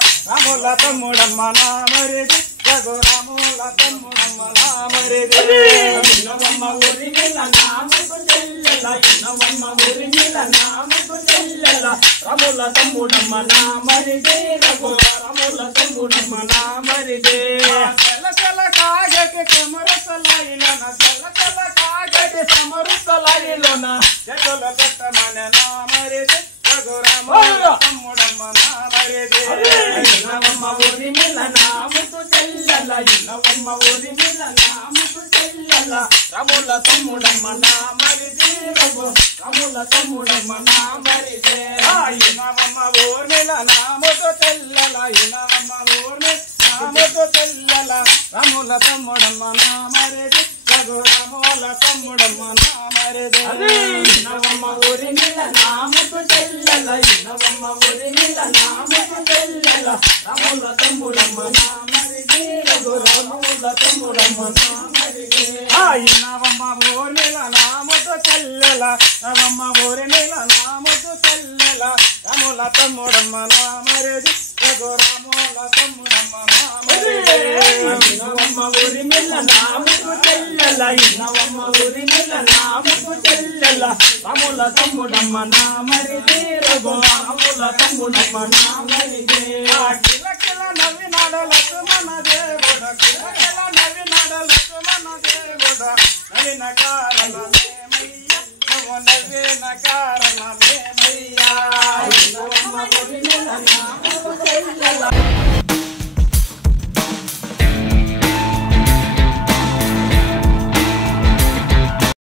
రాముల తమ్ముడమ్మ నా మరిది రఘురాముల తమ్ముడమ్మ నా మరిది మరిదే ఇన్నవమ్మ ఊరి మీద నాముకు చెల్లెల ఇన్నవమ్మ ఊరి మీద నాముకు చెల్లెల రముల తమ్ముడమ్మ నా మరిదే రముల తమ్ముడమ్మ నా మరిదే చల చల కాగటి సమరసలైలన చల చల కాగటి సమరసలైలన జగల పెట్టమన నా మరిదే రఘురాముల తమ్ముడమ్మ నా మరిదే ఇన్నవమ్మ ఊరి మీద నాముకు చెల్లెల ఇన్నవమ్మ ఊరి మీద నాముకు చెల్లెల రముల తమ్ముడమ్మ నా మరిదే రముల తమ్ముడమ్మ నా మరిదే ఇన్నవమ్మ ఊరి మీద నాముకు చెల్లెల ఇన్నవమ్మ ఊరి నాముకు చెల్లెల రముల తమ్ముడమ్మ నా మరిదే రఘురాముల తమ్ముడమ్మ నా మరిదే ఇన్నవమ్మ ఊరి మీద నాముకు చెల్లెల ఇన్నవమ్మ ఊరి మీద నాముకు చెల్లెల రముల తమ్ముడమ్మ నా మరిదే రఘురాముల తమ్ముడమ్మ నా మరిదే ఇన్నవమ్మ ఊరి మీద నాముకు చెల్లెల రవమ్మ ఊరి మీద నాముకు చెల్లెల రముల తమ్ముడమ్మ నా మరిదే రఘురాముల తమ్ముడమ్మ నా మరిదే ఇన్నవమ్మ ఊరి మీద నాముకు చెల్లెల ఇన్నవమ్మ ఊరి మీద నాముకు చెల్లెల రముల తమ్ముడమ్మ నా మరిదే రఘురాముల తమ్ముడమ్మ నా మరిదే కిల కిల నవ్వినాడ లక్ష్మణ దేవుడ కిల కిల నవ్వినాడ లక్ష్మణ దేవుడ నవిన కారణమేమయ్య నవ్విన